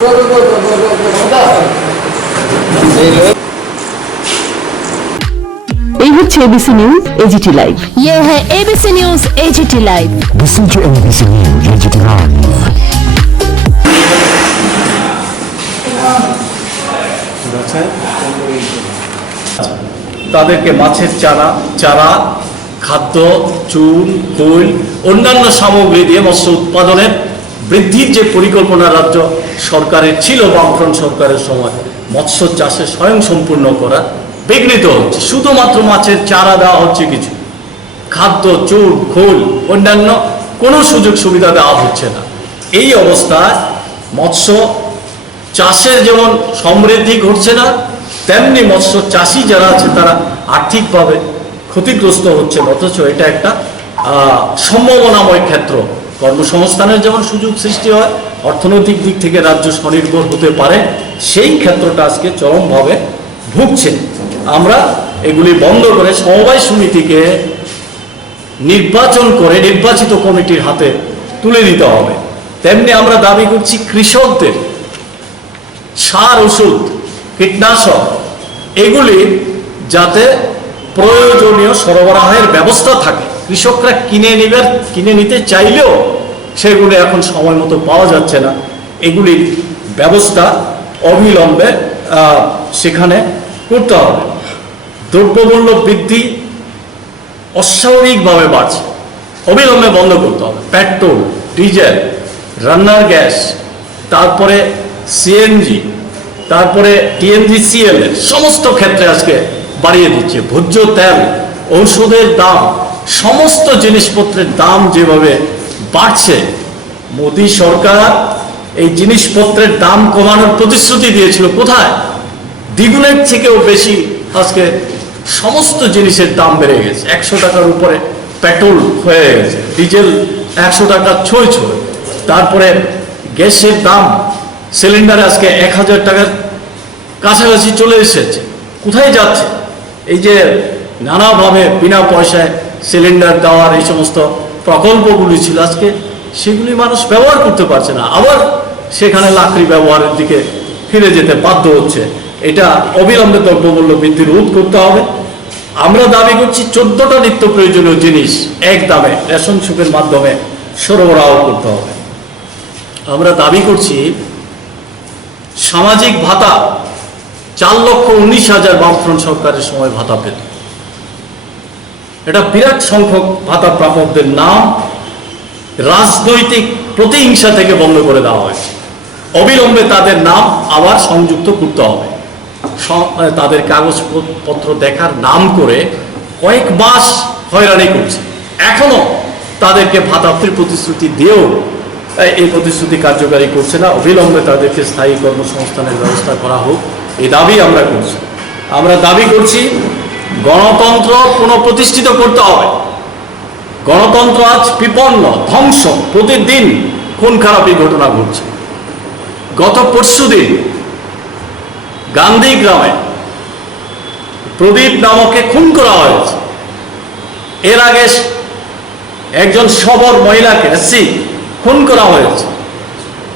এই হচ্ছে ABC news AGT live. ये है ABC news AGT live. Listen to ABC News Digital Live. তাদেরকে মাছের চারা খাদ্য চুন খোল অন্যান্য সামগ্রী দিয়ে মৎস্য উৎপাদনের বৃদ্ধির যে পরিকল্পনা রাজ্য সরকারের ছিল বামফ্রন্ট সরকারের সময় মৎস্য চাষে স্বয়ংসম্পূর্ণ করা বিঘ্নিত হচ্ছে। শুধুমাত্র মাছের চারা দেওয়া হচ্ছে, কিছু খাদ্য চুন খোল অন্যান্য কোনো সুযোগ সুবিধা দেওয়া হচ্ছে না। এই অবস্থায় মৎস্য চাষের যেমন সমৃদ্ধি ঘটছে না, তেমনি মৎস্য চাষি যারা আছে তারা আর্থিকভাবে ক্ষতিগ্রস্ত হচ্ছে। অথচ এটা একটা সম্ভাবনাময় ক্ষেত্র, কর্মসংস্থানের যেমন সুযোগ সৃষ্টি হয়, অর্থনৈতিক দিক থেকে রাজ্য স্বনির্ভর হতে পারে, সেই ক্ষেত্রটা আজকে চরমভাবে ভুগছে। আমরা এগুলি বন্ধ করে সমবায় সমিতিকে নির্বাচন করে নির্বাচিত কমিটির হাতে তুলে দিতে হবে। তেমনি আমরা দাবি করছি কৃষকদের সার ওষুধ কীটনাশক এগুলি যাতে প্রয়োজনীয় সরবরাহের ব্যবস্থা থাকে। কৃষকরা কিনে নিতে চাইলেও সেগুলি এখন সময় মতো পাওয়া যাচ্ছে না। এগুলির ব্যবস্থা অবিলম্বে সেখানে করতে হবে। দ্রব্যমূল্য বৃদ্ধি অস্বাভাবিকভাবে বাড়ছে, অবিলম্বে বন্ধ করতে হবে। পেট্রোল ডিজেল রান্নার গ্যাস, তারপরে সিএনজি, তারপরে টিএনজিসিএল এর সমস্ত ক্ষেত্রে আজকে বাড়িয়ে দিচ্ছে। ভোজ্য তেল, ঔষধের দাম, সমস্ত জিনিসপত্রের দাম যেভাবে বাড়ছে, মোদী সরকার এই জিনিসপত্রের দাম কমানোর প্রতিশ্রুতি দিয়েছিল, কোথায়? দ্বিগুণের থেকেও বেশি আজকে সমস্ত জিনিসের দাম বেড়ে গেছে। 100 টাকার উপরে পেট্রোল হয়ে গেছে, ডিজেল 100 টাকা ছুঁই। তারপরে গ্যাসের দাম সিলিন্ডারে আজকে 1000 টাকার কাছাকাছি চলে এসেছে। কোথায় যাচ্ছে? এই যে নানাভাবে বিনা পয়সায় সিলিন্ডার দেওয়ার এই সমস্ত প্রকল্পগুলি ছিল, আজকে সেগুলি মানুষ ব্যবহার করতে পারছে না, আবার সেখানে লাকড়ি ব্যবহারের দিকে ফিরে যেতে বাধ্য হচ্ছে। এটা অবিলম্বে দ্রব্যমূল্য বৃদ্ধি রোধ করতে হবে। আমরা দাবি করছি 14টা নিত্য প্রয়োজনীয় জিনিস এক দামে রেশন শপের মাধ্যমে সরবরাহ করতে হবে। আমরা দাবি করছি সামাজিক ভাতা 4,19,000 বামফ্রন্ট সরকারের সময় ভাতা পেত। এটা বিরাট সংখ্যক ভাতা প্রাপকদের নাম রাজনৈতিক প্রতিহিংসা থেকে বন্ধ করে দেওয়া হয়েছে। অবিলম্বে তাদের নাম আবার সংযুক্ত করতে হবে। তাদের কাগজপত্র দেখার নাম করে কয়েক মাস হয়রানি করছে, এখনো তাদেরকে ভাতাপ্তির প্রতিশ্রুতি দিয়েও এই প্রতিশ্রুতি কার্যকারী করছে না। অবিলম্বে তাদেরকে স্থায়ী কর্মসংস্থানের ব্যবস্থা করা হোক, এই দাবি আমরা করছি। আমরা দাবি করছি গণতন্ত্র পুনঃপ্রতিষ্ঠিত করতে হবে। গণতন্ত্র আজ বিপন্ন, ধ্বংস, প্রতিদিন খুন খারাপি ঘটনা ঘটছে। গত পরশুদিন গান্ধী গ্রামে প্রদীপ নামকে খুন করা হয়েছে। এর আগে একজন সবর মহিলাকে খুন করা হয়েছে।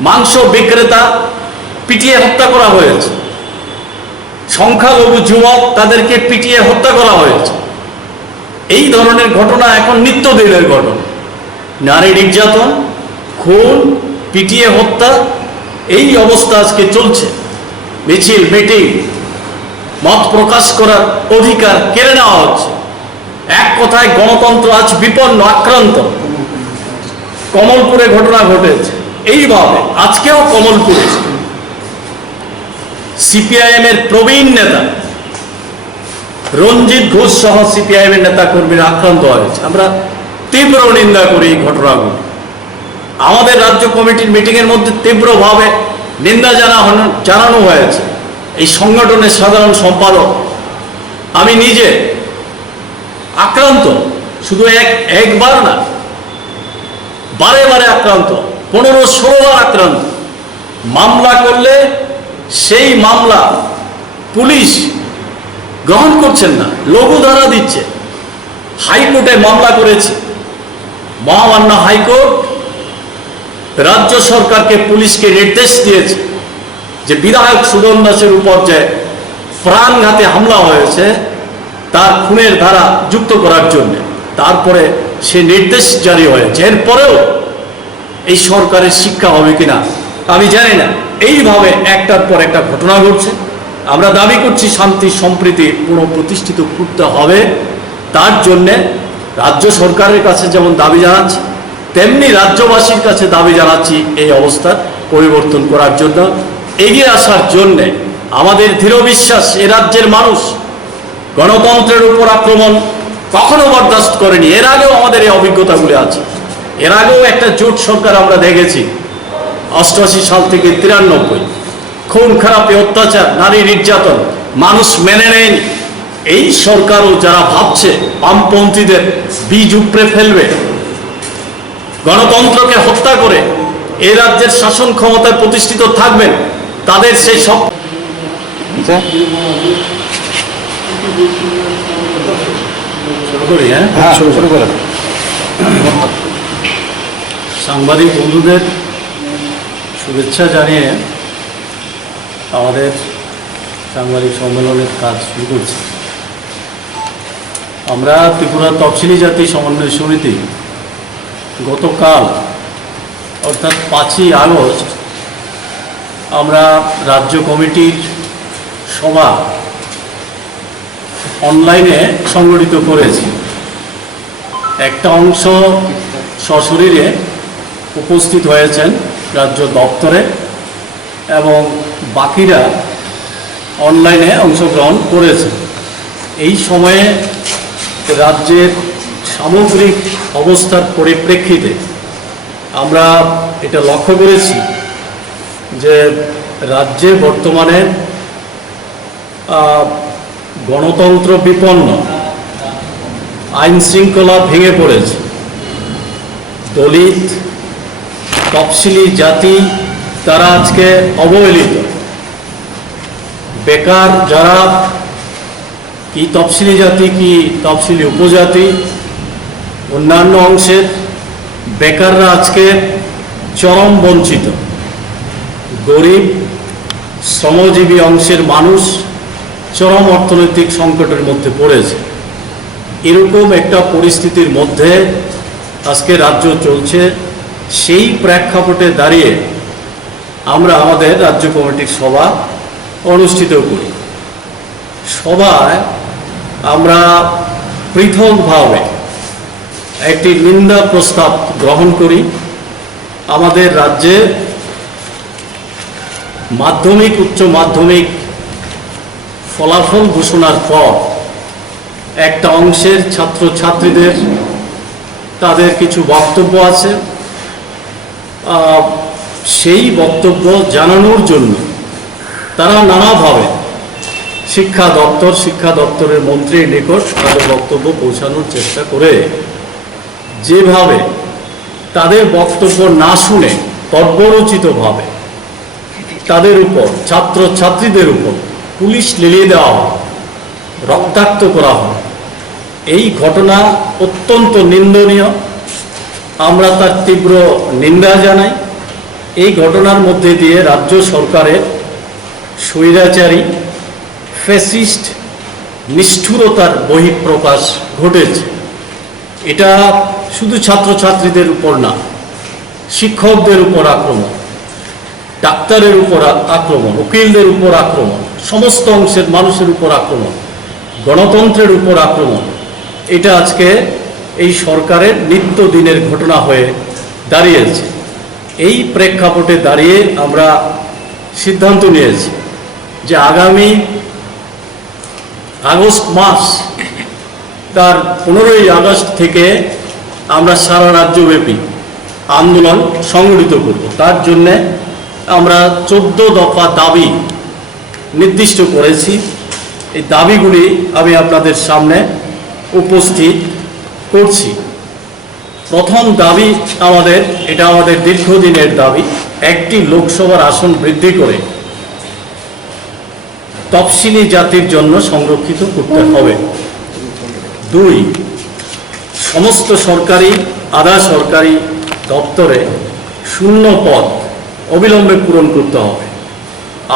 মাংস বিক্রেতা পিটিয়ে হত্যা করা হয়েছে। সংখ্যালঘু যুবক তাদেরকে পিটিয়ে হত্যা করা হয়েছে। এই ধরনের ঘটনা এখন নিত্যদিনের ঘটনা। নারী নির্যাতন, খুন, পিটিয়ে হত্যা, এই অবস্থা আজকে চলছে। মিছিল মিটিং, মত প্রকাশ করার অধিকার কেড়ে নেওয়া হচ্ছে। এক কথায় গণতন্ত্র আজ বিপন্ন, আক্রান্ত। কমলপুরে ঘটনা ঘটেছে এইভাবে, আজকেও কমলপুরে সিপিআইএম এর প্রবীণ নেতা রঞ্জিত ঘোষ সহ সিপিআইএম এর নেতা কর্মীরা আক্রান্ত হয়েছে। আমরা তীব্র নিন্দা করি এই ঘটনাগুলো। আমাদের রাজ্য কমিটির মিটিং এর মধ্যে তীব্রভাবে নিন্দা জানানো হয়েছে। এই সংগঠনের সাধারণ সম্পাদক আমি নিজে আক্রান্ত, শুধু একবার না, বারে বারে আক্রান্ত, 15-16 বার আক্রান্ত। মামলা করলে সেই মামলা পুলিশ গ্রহণ করছেন না, লঘু ধারা দিচ্ছে। হাইকোর্টে মামলা করেছে, মহামান্য হাইকোর্ট রাজ্য সরকারকে পুলিশকে নির্দেশ দিয়েছে যে বিধায়ক সুদন দাসের উপর যে প্রাণঘাতী হামলা হয়েছে তার খুনের ধারা যুক্ত করার জন্য, তারপরে সে নির্দেশ জারি হয়েছে। এরপরেও এই সরকারের শিক্ষা হবে কিনা আমি জানি না। এইভাবে একটার পর একটা ঘটনা ঘটছে। আমরা দাবি করছি শান্তি সম্প্রীতি পুনঃপ্রতিষ্ঠিত করতে হবে। তার জন্যে রাজ্য সরকারের কাছে যেমন দাবি জানাচ্ছি, তেমনি রাজ্যবাসীর কাছে দাবি জানাচ্ছি এই অবস্থার পরিবর্তন করার জন্য, এগিয়ে আসার জন্যে। আমাদের দৃঢ় বিশ্বাস এ রাজ্যের মানুষ গণতন্ত্রের উপর আক্রমণ কখনো বরদাস্ত করেনি। এর আগেও আমাদের এই অভিজ্ঞতাগুলি আছে। এর আগেও একটা জোট সরকার আমরা দেখেছি 88 সাল থেকে 93, খুন খারাপি, অত্যাচার, নারী নির্যাতন মানুষ মেনে নেয়নি। এই সরকারও যারা ভাবছে বামপন্থীদের বীজ উপড়ে ফেলবে, গণতন্ত্রকে হত্যা করে এই রাজ্যের শাসন ক্ষমতায় প্রতিষ্ঠিত থাকবেন, তাদের সেই সব শুরু করি। হ্যাঁ, শুরু করেন। সাংবাদিক বন্ধুদের শুভেচ্ছা জানিয়ে আমাদের সাংবাদিক সম্মেলনের কাজ শুরু করছি। আমরা ত্রিপুরা তফসিলি জাতি সমন্বয় সমিতি গতকাল অর্থাৎ 5ই আগস্ট আমরা রাজ্য কমিটির সভা অনলাইনে সংগঠিত করেছি। একটা অংশ সশরীরে উপস্থিত হয়েছেন রাজ্য দপ্তরে এবং বাকিরা অনলাইনে অংশগ্রহণ করেছেন। এই সময়ে রাজ্যের সামগ্রিক অবস্থার পরিপ্রেক্ষিতে আমরা এটা লক্ষ্য করেছি যে রাজ্যে বর্তমানে গণতন্ত্র বিপন্ন, আইন শৃঙ্খলা ভেঙে পড়েছে। দলিত, তফসিলি জাতি তারা আজকে অবহেলিত। বেকার যারা, কি তফসিলি জাতি কি তফসিলি উপজাতি, অন্যান্য অংশের বেকাররা আজকে চরম বঞ্চিত। গরিব শ্রমজীবী অংশের মানুষ চরম অর্থনৈতিক সংকটের মধ্যে পড়েছে। এরকম একটা পরিস্থিতির মধ্যে আজকে রাজ্য চলছে। সেই প্রেক্ষাপটে দাঁড়িয়ে আমরা আমাদের রাজ্য কমিটির সভা অনুষ্ঠিত করি। সভায় আমরা পৃথকভাবে একটি নিন্দা প্রস্তাব গ্রহণ করি। আমাদের রাজ্যে মাধ্যমিক, উচ্চ মাধ্যমিক ফলাফল ঘোষণার পর একটা অংশের ছাত্রছাত্রীদের তাদের কিছু বক্তব্য আছে। সেই বক্তব্য জানানোর জন্য তারা নানাভাবে শিক্ষা দপ্তরের মন্ত্রীর নিকট তাদের বক্তব্য পৌঁছানোর চেষ্টা করে, যেভাবে তাদের বক্তব্য না শুনে বর্বরোচিতভাবে তাদের উপর, ছাত্রছাত্রীদের উপর পুলিশ লেলিয়ে দেওয়া হয়, রক্তাক্ত করা হয়, এই ঘটনা অত্যন্ত নিন্দনীয়। আমরা তার তীব্র নিন্দা জানাই। এই ঘটনার মধ্যে দিয়ে রাজ্য সরকারের স্বৈরাচারী ফ্যাসিস্ট নিষ্ঠুরতার বহিঃপ্রকাশ ঘটেছে। এটা শুধু ছাত্রছাত্রীদের উপর না, শিক্ষকদের উপর আক্রমণ, ডাক্তারের উপর আক্রমণ, উকিলদের উপর আক্রমণ, সমস্ত অংশের মানুষের উপর আক্রমণ, গণতন্ত্রের উপর আক্রমণ। এটা আজকে এই সরকারের নিত্যদিনের ঘটনা হয়ে দাঁড়িয়েছে। এই প্রেক্ষাপটে দাঁড়িয়ে আমরা সিদ্ধান্ত নিয়েছি যে আগামী আগস্ট মাস, তার 15ই আগস্ট থেকে আমরা সারা রাজ্যব্যাপী আন্দোলন সংগঠিত করব। তার জন্যে আমরা 14 দফা দাবি নির্দিষ্ট করেছি। এই দাবিগুলি আমি আপনাদের সামনে উপস্থিত করছি। প্রথম দাবি আমাদের, এটা আমাদের দীর্ঘদিনের দাবি, একটি লোকসভার আসন বৃদ্ধি করে তফসিলি জাতির জন্য সংরক্ষিত করতে হবে। 2, সমস্ত সরকারি, আধা সরকারি দপ্তরে শূন্য পদ অবিলম্বে পূরণ করতে হবে।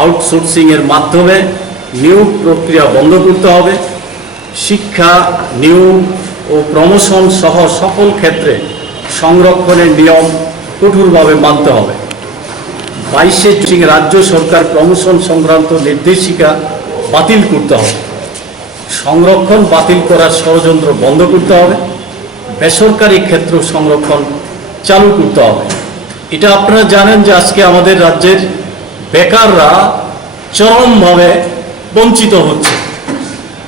আউটসোর্সিংয়ের মাধ্যমে নিয়োগ প্রক্রিয়া বন্ধ করতে হবে। শিক্ষা, নিয়োগ ও প্রমোশন সহ সকল ক্ষেত্রে সংরক্ষণের নিয়ম কঠোরভাবে মানতে হবে। 22 রাজ্য সরকার প্রমোশন সংক্রান্ত নির্দেশিকা বাতিল করতে হবে। সংরক্ষণ বাতিল করার ষড়যন্ত্র বন্ধ করতে হবে। বেসরকারি ক্ষেত্র সংরক্ষণ চালু করতে হবে। এটা আপনারা জানেন যে আজকে আমাদের রাজ্যের বেকাররা চরমভাবে বঞ্চিত হচ্ছে।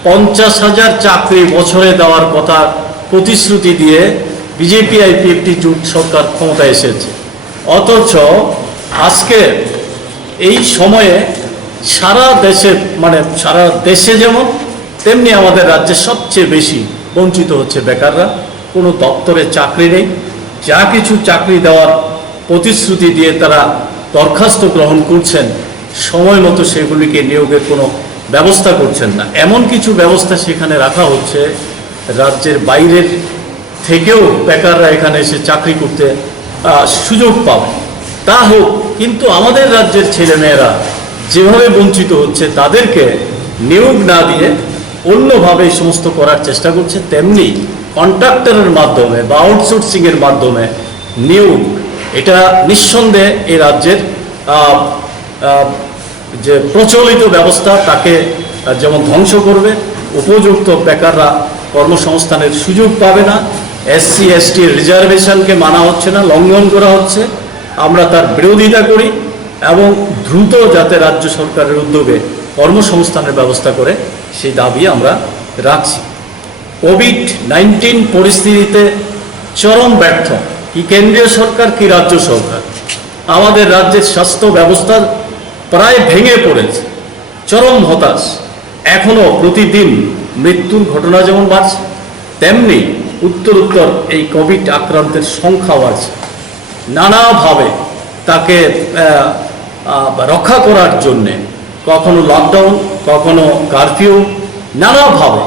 50,000 চাকরি বছরে দেওয়ার কথা প্রতিশ্রুতি দিয়ে বিজেপি আইপিএফটি জোট সরকার ক্ষমতায় এসেছে, অথচ আজকে এই সময়ে সারা দেশে যেমন তেমনি আমাদের রাজ্যে সবচেয়ে বেশি বঞ্চিত হচ্ছে বেকাররা। কোনো দপ্তরে চাকরি নেই, যা কিছু চাকরি দেওয়ার প্রতিশ্রুতি দিয়ে তারা দরখাস্ত গ্রহণ করছেন, সময় মতো সেগুলিকে নিয়োগের কোনো ব্যবস্থা করছেন না। এমন কিছু ব্যবস্থা সেখানে রাখা হচ্ছে রাজ্যের বাইরের থেকেও বেকাররা এখানে এসে চাকরি করতে সুযোগ পাবে। তা হোক, কিন্তু আমাদের রাজ্যের ছেলেমেয়েরা যেভাবে বঞ্চিত হচ্ছে তাদেরকে নিয়োগ না দিয়ে অন্যভাবে এই সমস্ত করার চেষ্টা করছে। তেমনি কন্ট্রাক্টরের মাধ্যমে বা আউটসোর্সিংয়ের মাধ্যমে নিয়োগ, এটা নিঃসন্দেহে এই রাজ্যের যে প্রচলিত ব্যবস্থা তাকে যেমন ধ্বংস করবে, উপযুক্ত বেকাররা কর্মসংস্থানের সুযোগ পাবে না, এসসি এসটি রিজার্ভেশনকে মানা হচ্ছে না, লঙ্ঘন করা হচ্ছে। আমরা তার বিরোধিতা করি এবং দ্রুত যাতে রাজ্য সরকারের উদ্যোগে কর্মসংস্থানের ব্যবস্থা করে সেই দাবি আমরা রাখছি। কোভিড-19 পরিস্থিতিতে চরম ব্যর্থ কি কেন্দ্রীয় সরকার কি রাজ্য সরকার। আমাদের রাজ্যের স্বাস্থ্য ব্যবস্থা প্রায় ভেঙে পড়েছে, চরম হতাশ। এখনো প্রতিদিন মৃত্যুর ঘটনা যেমন বাড়ছে, তেমনি উত্তরোত্তর এই কোভিড আক্রান্তের সংখ্যা বাড়ছে। নানাভাবে তাকে রক্ষা করার জন্যে কখনো লকডাউন, কখনো কারফিউ, নানাভাবে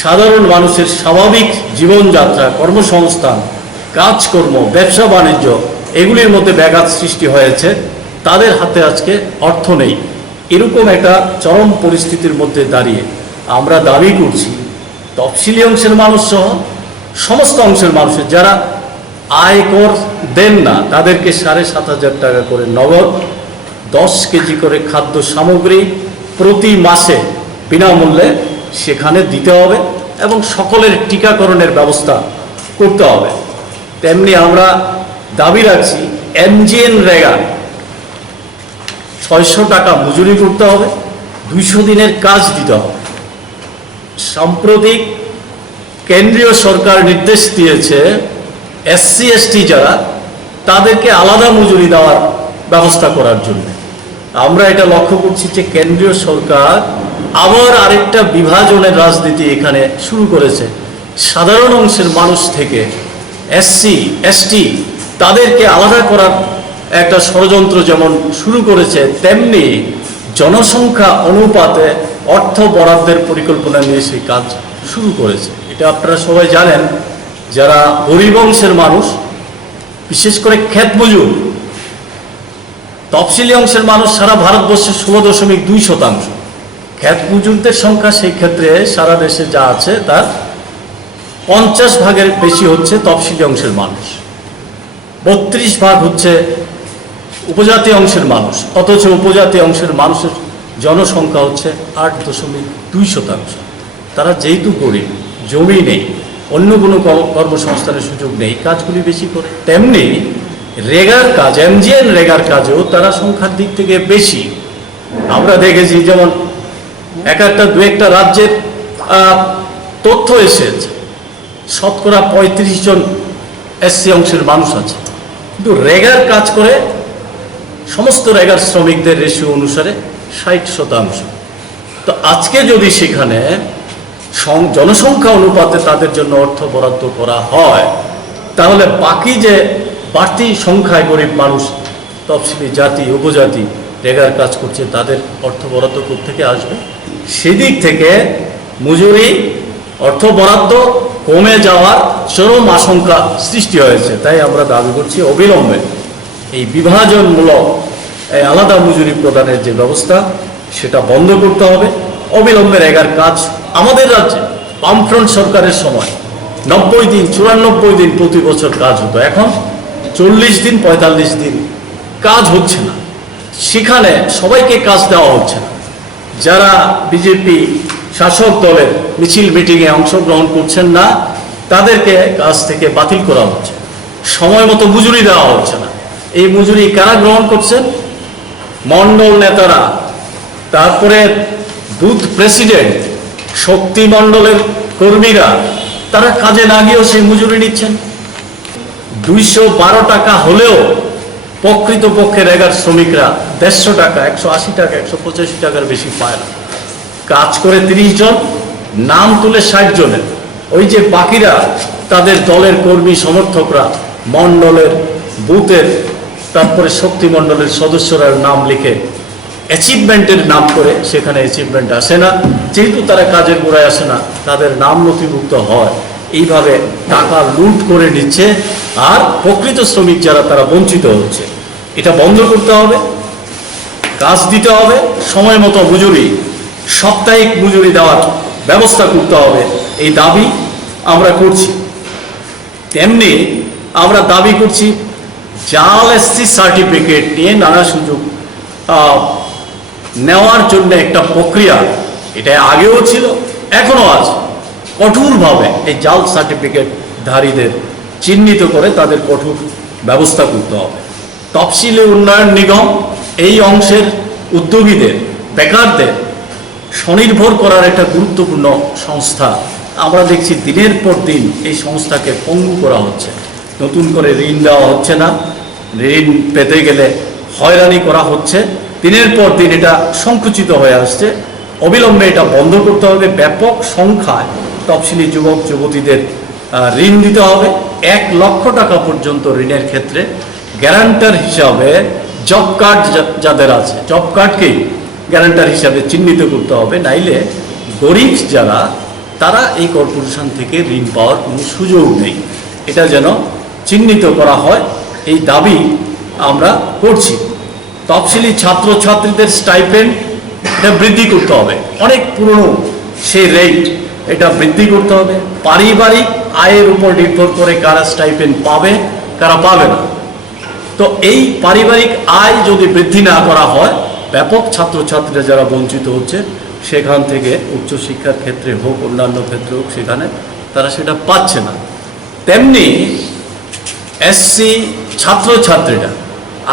সাধারণ মানুষের স্বাভাবিক জীবনযাত্রা, কর্মসংস্থান, কাজকর্ম, ব্যবসা বাণিজ্য এগুলির মধ্যে ব্যাঘাত সৃষ্টি হয়েছে। তাদের হাতে আজকে অর্থ নেই। এরকম একটা চরম পরিস্থিতির মধ্যে দাঁড়িয়ে আমরা দাবি করছি তফসিলি অংশের মানুষ সহ সমস্ত অংশের মানুষের যারা আয়কর দেন না তাদেরকে 7,500 টাকা করে নগদ, 10 কেজি করে খাদ্য সামগ্রী প্রতি মাসে বিনামূল্যে সেখানে দিতে হবে এবং সকলের টিকাকরণের ব্যবস্থা করতে হবে। তেমনি আমরা দাবি রাখছি NGN-রেগা 600 টাকা মজুরি করতে হবে, 200 দিনের কাজ দিতে হবে। সাম্প্রতিক কেন্দ্রীয় সরকার নির্দেশ দিয়েছে এসসি এসটি যারা তাদেরকে আলাদা মজুরি দেওয়ার ব্যবস্থা করার জন্য। আমরা এটা লক্ষ্য করছি যে কেন্দ্রীয় সরকার আবার আরেকটা বিভাজনের রাজনীতি এখানে শুরু করেছে। সাধারণ অংশের মানুষ থেকে এসসি এসটি তাদেরকে আলাদা করার একটা ষড়যন্ত্র যেমন শুরু করেছে, তেমনি জনসংখ্যা অনুপাতে অর্থ বরাদ্দের পরিকল্পনা নিয়ে সেই কাজ শুরু করেছে। এটা আপনারা সবাই জানেন, যারা গরিব অংশের মানুষ, বিশেষ করে ক্ষেত মজুর, তফসিলি অংশের মানুষ সারা ভারতবর্ষে 16.2%। ক্ষেত মজুরদের সংখ্যা সেই ক্ষেত্রে সারা দেশে যা আছে তার 50 ভাগের বেশি হচ্ছে তফসিলি অংশের মানুষ, 32 ভাগ হচ্ছে উপজাতি অংশের মানুষ, অথচ উপজাতি অংশের মানুষের জনসংখ্যা হচ্ছে 8.2%। তারা যেহেতু গরিব, জমি নেই, অন্য কোনো কর্মসংস্থানের সুযোগ নেই, কাজগুলি বেশি করে। তেমনি রেগার কাজ, NGN-রেগার কাজেও তারা সংখ্যার দিক থেকে বেশি। আমরা দেখেছি যেমন দু একটা রাজ্যের তথ্য এসেছে, শতকরা 35 জন এসসি অংশের মানুষ আছে, কিন্তু রেগার কাজ করে সমস্ত রেগার শ্রমিকদের রেশিও অনুসারে 60%। তো আজকে যদি সেখানে জনসংখ্যা অনুপাতে তাদের জন্য অর্থ বরাদ্দ করা হয়, তাহলে বাকি যে বাড়তি সংখ্যায় গরিব মানুষ, তফসিলি জাতি, উপজাতি রেগার কাজ করছে, তাদের অর্থ বরাদ্দ কোত্থেকে আসবে? সেদিক থেকে মজুরি, অর্থ বরাদ্দ কমে যাওয়ার চরম আশঙ্কা সৃষ্টি হয়েছে। তাই আমরা দাবি করছি অবিলম্বে এই বিভাজনমূলক এই আলাদা মজুরি প্রদানের যে ব্যবস্থা সেটা বন্ধ করতে হবে। অবিলম্বে রেগার কাজ আমাদের রাজ্যে বামফ্রন্ট সরকারের সময় 90 দিন 94 দিন প্রতি বছর কাজ হতো, এখন 40 দিন 45 দিন কাজ হচ্ছে না। সেখানে সবাইকে কাজ দেওয়া হচ্ছে না। যারা বিজেপি শাসক দলের মিছিল মিটিংয়ে অংশগ্রহণ করছেন না তাদেরকে কাজ থেকে বাতিল করা হচ্ছে, সময় মতো মজুরি দেওয়া হচ্ছে না। এই মজুরি কারা গ্রহণ করছেন? মণ্ডল নেতারা, তারপরে বুথ প্রেসিডেন্ট, শক্তি মণ্ডলের কর্মীরা, তারা কাজে না গিয়েও সেই মজুরি নিচ্ছেন। 212 টাকা হলেও প্রকৃতপক্ষে রেগার শ্রমিকরা 150 টাকা, 180 টাকা, 185 টাকার বেশি পায় না। কাজ করে 30 জন, নাম তুলে 60 জনের, ওই যে বাকিরা তাদের দলের কর্মী সমর্থকরা মণ্ডলের বুথের তারপরে শক্তি মণ্ডলের সদস্যরা নাম লিখে অ্যাচিভমেন্টের নাম করে, সেখানে অ্যাচিভমেন্ট আসে না, যেহেতু তারা কাজের গোড়ায় আসে না তাদের নাম নথিভুক্ত হয়। এইভাবে টাকা লুট করে নিচ্ছে আর প্রকৃত শ্রমিক যারা তারা বঞ্চিত হচ্ছে। এটা বন্ধ করতে হবে, কাজ দিতে হবে, সময় মতো মজুরি, সাপ্তাহিক মজুরি দেওয়ার ব্যবস্থা করতে হবে। এই দাবি আমরা করছি। তেমনি আমরা দাবি করছি জাল এসসি সার্টিফিকেট নিয়ে নানা সুযোগ নেওয়ার জন্য একটা প্রক্রিয়া, এটা আগেও ছিল এখনো আছে। কঠোরভাবে এই জাল সার্টিফিকেটধারীদের চিহ্নিত করে তাদের কঠোর ব্যবস্থা করতে হবে। তফসিলি উন্নয়ন নিগম এই অংশের উদ্যোগীদের, বেকারদের স্বনির্ভর করার একটা গুরুত্বপূর্ণ সংস্থা। আমরা দেখছি দিনের পর দিন এই সংস্থাকে পঙ্গু করা হচ্ছে, নতুন করে ঋণ দেওয়া হচ্ছে না, ঋণ পেতে গেলে হয়রানি করা হচ্ছে, দিনের পর দিন এটা সংকুচিত হয়ে আসছে। অবিলম্বে এটা বন্ধ করতে হবে। ব্যাপক সংখ্যায় তফসিলি যুবক যুবতীদের ঋণ দিতে হবে। 1 লক্ষ টাকা পর্যন্ত ঋণের ক্ষেত্রে গ্যারান্টার হিসাবে জব কার্ড যাদের আছে, জব কার্ডকেই গ্যারান্টার হিসাবে চিহ্নিত করতে হবে, নাইলে গরিব যারা তারা এই কর্পোরেশন থেকে ঋণ পাওয়ার কোনো সুযোগ নেই। এটা যেন চিহ্নিত করা হয়, এই দাবি আমরা করছি। তফসিলি ছাত্রছাত্রীদের স্টাইপেন্ড এটা বৃদ্ধি করতে হবে, অনেক পুরনো সেই রেট, এটা বৃদ্ধি করতে হবে। পারিবারিক আয়ের উপর নির্ভর করে কারা স্টাইপেন্ড পাবে, কারা পাবে না। তো এই পারিবারিক আয় যদি বৃদ্ধি না করা হয়, ব্যাপক ছাত্রছাত্রীরা যারা বঞ্চিত হচ্ছে সেখান থেকে উচ্চশিক্ষার ক্ষেত্রে হোক, অন্যান্য ক্ষেত্রে হোক, সেখানে তারা সেটা পাচ্ছে না। তেমনি এসসি ছাত্রছাত্রীরা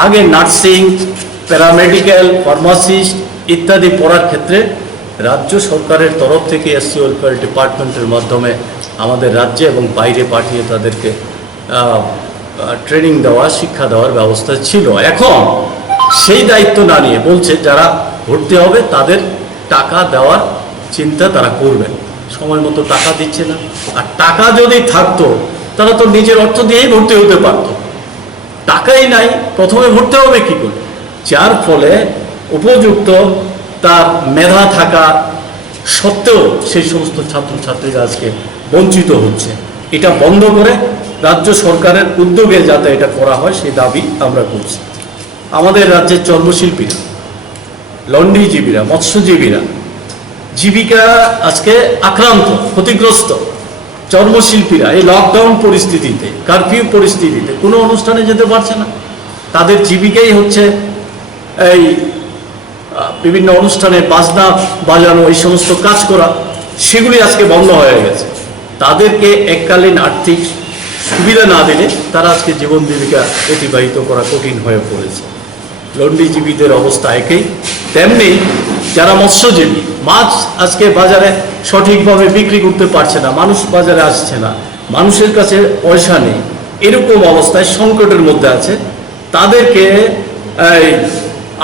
আগে নার্সিং, প্যারামেডিক্যাল, ফার্মাসিস্ট ইত্যাদি পড়ার ক্ষেত্রে রাজ্য সরকারের তরফ থেকে এসসি ওয়েলফেয়ার ডিপার্টমেন্টের মাধ্যমে আমাদের রাজ্যে এবং বাইরে পাঠিয়ে তাদেরকে ট্রেনিং দেওয়া, শিক্ষা দেওয়ার ব্যবস্থা ছিল। এখন সেই দায়িত্ব না নিয়ে বলছে যারা ভর্তি হবে তাদের টাকা দেওয়ার চিন্তা তারা করবেন। সময় মতো টাকা দিচ্ছে না। আর টাকা যদি থাকতো তারা তো নিজের অর্থ দিয়েই ভর্তি হতে পারত। টাকাই নাই, প্রথমে ভর্তি হবে কি করে? যার ফলে উপযুক্ত তার মেধা থাকা সত্ত্বেও সেই সমস্ত ছাত্রছাত্রীরা আজকে বঞ্চিত হচ্ছে। এটা বন্ধ করে রাজ্য সরকারের উদ্যোগে যাতে এটা করা হয় সেই দাবি আমরা করছি। আমাদের রাজ্যের চর্মশিল্পীরা, লন্ড্রিজীবীরা, মৎস্যজীবীরা জীবিকা আজকে আক্রান্ত, ক্ষতিগ্রস্ত। চর্মশিল্পীরা এই লকডাউন পরিস্থিতিতে, কারফিউ পরিস্থিতিতে কোনো অনুষ্ঠানে যেতে পারছে না। তাদের জীবিকাই হচ্ছে এই বিভিন্ন অনুষ্ঠানে বাজনা বাজানো, এই সমস্ত কাজ করা, সেগুলি আজকে বন্ধ হয়ে গেছে। তাদেরকে এককালীন আর্থিক সুবিধা না দিলে তারা আজকে জীবন জীবিকা অতিবাহিত করা কঠিন হয়ে পড়েছে। লন্ড্রিজীবীদের অবস্থা একই। তেমনি যারা মৎস্যজীবী, মাছ আজকে বাজারে সঠিকভাবে বিক্রি করতে পারছে না, মানুষ বাজারে আসছে না, মানুষের কাছে পয়সা নেই, এরকম অবস্থায় সংকটের মধ্যে আছে। তাদেরকে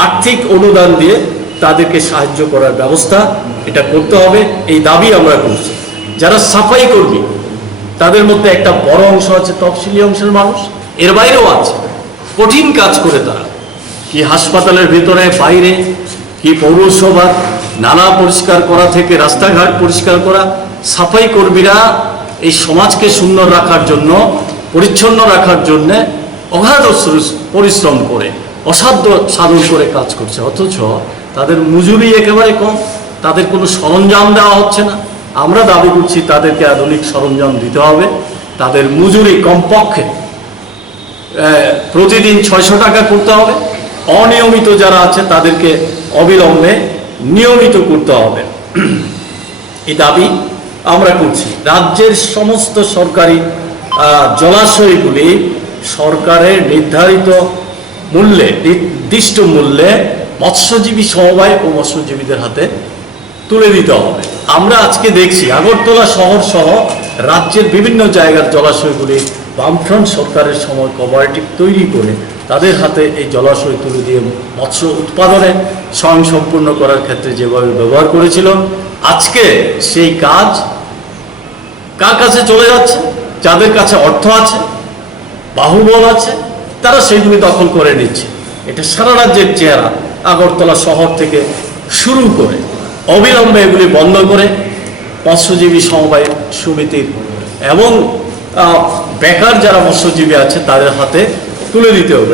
আর্থিক অনুদান দিয়ে তাদেরকে সাহায্য করার ব্যবস্থা এটা করতে হবে, এই দাবি আমরা করছি। যারা সাফাই কর্মী তাদের মধ্যে একটা বড় অংশ আছে তফসিলি অংশের মানুষ, এর বাইরেও আছে, কঠিন কাজ করে তারা, কি হাসপাতালের ভিতরে বাইরে, কি পৌরসভার নালা পরিষ্কার করা থেকে রাস্তাঘাট পরিষ্কার করা। সাফাই কর্মীরা এই সমাজকে সুন্দর রাখার জন্য, পরিচ্ছন্ন রাখার জন্য অগাধ পরিশ্রম করে, অসাধ্য সাধন করে কাজ করছে, অথচ তাদের মজুরি একেবারে কম, তাদের কোনো সরঞ্জাম দেওয়া হচ্ছে না। আমরা দাবি করছি তাদেরকে আধুনিক সরঞ্জাম দিতে হবে, তাদের মজুরি কমপক্ষে প্রতিদিন 600 টাকা করতে হবে, অনিয়মিত যারা আছে তাদেরকে অবিলম্বে নিয়মিত করতে হবে। এই দাবি আমরা করছি। রাজ্যের সমস্ত সরকারি জলাশয়গুলি সরকারের নির্ধারিত মূল্যে, নির্দিষ্ট মূল্যে মৎস্যজীবী সমবায় ও মৎস্যজীবীদের হাতে তুলে দিতে হবে। আমরা আজকে দেখছি আগরতলা শহর সহ রাজ্যের বিভিন্ন জায়গার জলাশয়গুলি বামফ্রন্ট সরকারের সময় কোঅপারেটিভ তৈরি করে তাদের হাতে এই জলাশয় তুলে দিয়ে মৎস্য উৎপাদনে স্বয়ংসম্পূর্ণ করার ক্ষেত্রে যেভাবে ব্যবহার করেছিল, আজকে সেই কাজ কার কাছে চলে যাচ্ছে? যাদের কাছে অর্থ আছে, বাহুবল আছে, তারা সেইগুলি দখল করে নিচ্ছে। এটা সারা রাজ্যের চেহারা। আগরতলা শহর থেকে শুরু করে অবিলম্বে এগুলি বন্ধ করে মৎস্যজীবী সমবায় সমিতির এবং বেকার যারা মৎস্যজীবী আছে তাদের হাতে তুলে দিতে হবে।